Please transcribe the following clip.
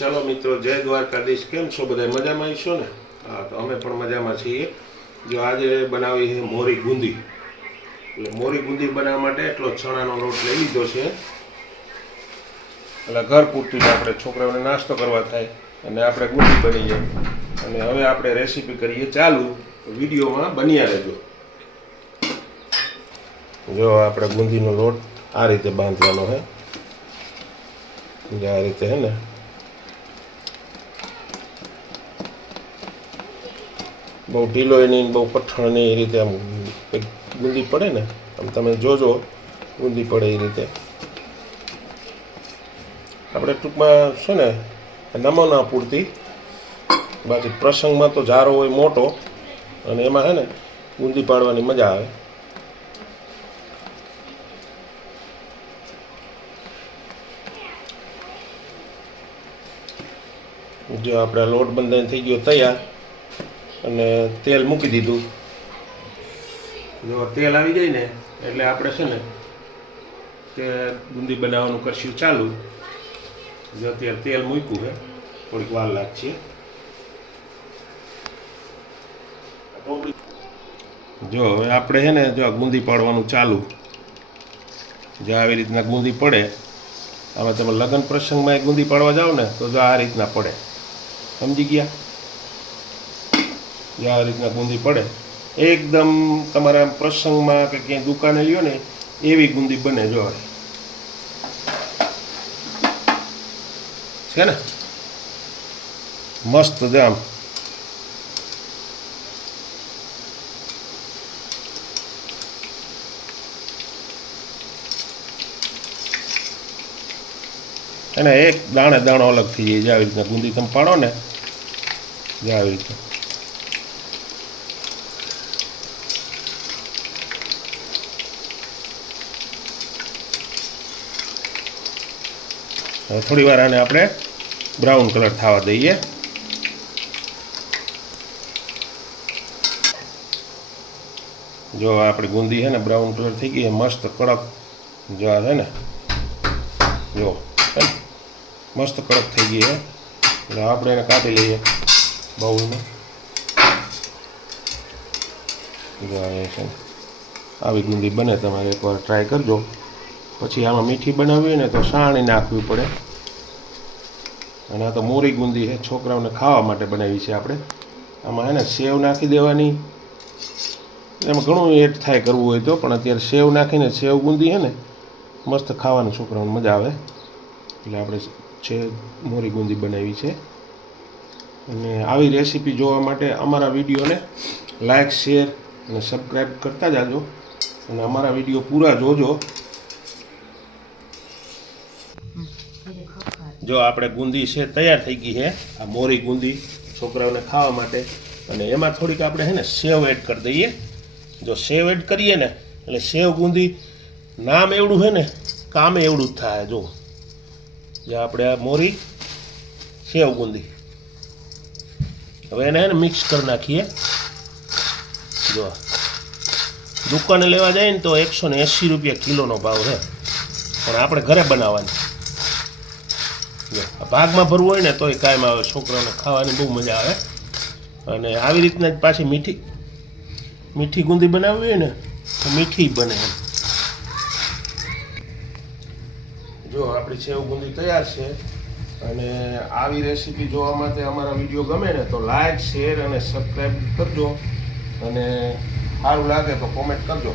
चलो मित्रों, जय द्वारकाधीश। केम छो बधाय? मजामां छो ने? हाँ, तो अमे पण मजामां छीए। जो आज बनावी है मोरी गुंदी। એટલે મોરી ગુંદી બનાવવા માટે એટલો ચણાનો લોટ લઈ લીધો છે। એટલે ઘર પૂરતું જ આપણે છોકરાઓને નાસ્તો કરવા થાય અને આપણે ગુંદી બની જાય। અને હવે આપણે રેસીપી કરીએ ચાલુ, વિડીયોમાં બન્યા રહેજો। જો આપણે ગુંદીનો લોટ આ રીતે બાંધવાનો છે। આ રીતે હે ને બહુ ઢીલો નહીં, બહુ કઠણ નહીં, એ રીતે આમ ગુંદી પડે ને, આમ તમે જોજો ગુંદી પડે એ રીતે। આપણે ટૂંકમાં છે ને નમૂના પૂરતી, બાકી પ્રસંગમાં તો જારો હોય મોટો અને એમાં છે ને ગુંદી પાડવાની મજા આવે। જો આપણે લોટ બંધાઈને થઈ ગયો તૈયાર અને તેલ મૂકી દીધું। જો તેલ આવી જાય ને એટલે આપણે છે ને કે ગુંદી બનાવવાનું કરશું ચાલુ। જો અત્યારે તેલ મૂક્યું છે, થોડીક વાર લાગશે। જો હવે આપણે છે ને જો ગુંદી પાડવાનું ચાલુ। જો આવી રીતના ગુંદી પડે, આમાં તમે લગ્ન પ્રસંગમાં ગુંદી પાડવા જાઓ ને તો જો આ રીતના પડે, સમજી ગયા? જો આ રીતના ગુંદી પડે એકદમ તમારા પ્રસંગમાં કે ક્યાંય દુકાને લ્યો ને એવી ગુંદી બને। જો છે ને મસ્ત જામ। અને એક દાણે દાણો અલગ થઈ જાય। જે આવી રીતના ગુંદી તમે પાડો ને, જે આવી રીતે થોડી વાર આને આપણે બ્રાઉન કલર થવા દઈએ। જો આપણી ગુંદી છે ને બ્રાઉન કલર થઈ ગઈ, મસ્ત કડક। જો આ છે ને જો મસ્ત કડક થઈ ગઈ છે। એટલે આપણે એને કાઢી લઈએ બાઉલમાં। જો આ છે આવી ગુંદી બને, તમારે એકવાર ટ્રાય કરજો। પછી આમાં મીઠી બનાવવી હોય ને તો સાણી નાખવી પડે। અને આ તો મોરી ગુંદી છે, છોકરાઓને ખાવા માટે બનાવી છે આપણે। આમાં છે ને સેવ નાખી દેવાની, એમાં ઘણું એડ થાય કરવું હોય તો, પણ અત્યારે સેવ નાખીને સેવ ગુંદી છે ને મસ્ત ખાવાની છોકરાઓને મજા આવે। એટલે આપણે છે મોરી ગુંદી બનાવી છે। અને આવી રેસીપી જોવા માટે અમારા વિડીયોને લાઇક, શેર અને સબસ્ક્રાઈબ કરતા જાજો અને અમારા વિડીયો પૂરા જોજો। જો આપણે ગુંદી છે તૈયાર થઈ ગઈ છે, આ મોરી ગુંદી છોકરાઓને ખાવા માટે। અને એમાં થોડીક આપણે છે ને સેવ એડ કરી દઈએ। જો સેવ એડ કરીએ ને એટલે સેવ ગુંદી નામ એવડું છે ને કામે એવડું જ થાય। જો જે આપણે આ મોરી સેવ ગુંદી, હવે એને ને મિક્સ કરી નાખીએ। જો દુકાને લેવા જાય ને તો 180 રૂપિયા કિલોનો ભાવ છે, પણ આપણે ઘરે બનાવવાની। જો ભાગમાં ભરવું હોય ને તોય કાયમ આવે, છોકરાઓને ખાવાની બહુ મજા આવે। અને આવી રીતના જ પાછી મીઠી ગુંદી બનાવવી હોય ને તો મીઠી બને એમ। જો આપણી સેવ ગુંદી તૈયાર છે। અને આવી રેસીપી જોવા માટે અમારા વિડીયો ગમે ને તો લાઈક, શેર અને સબસ્ક્રાઈબ કરજો। અને સારું લાગે તો કોમેન્ટ કરજો।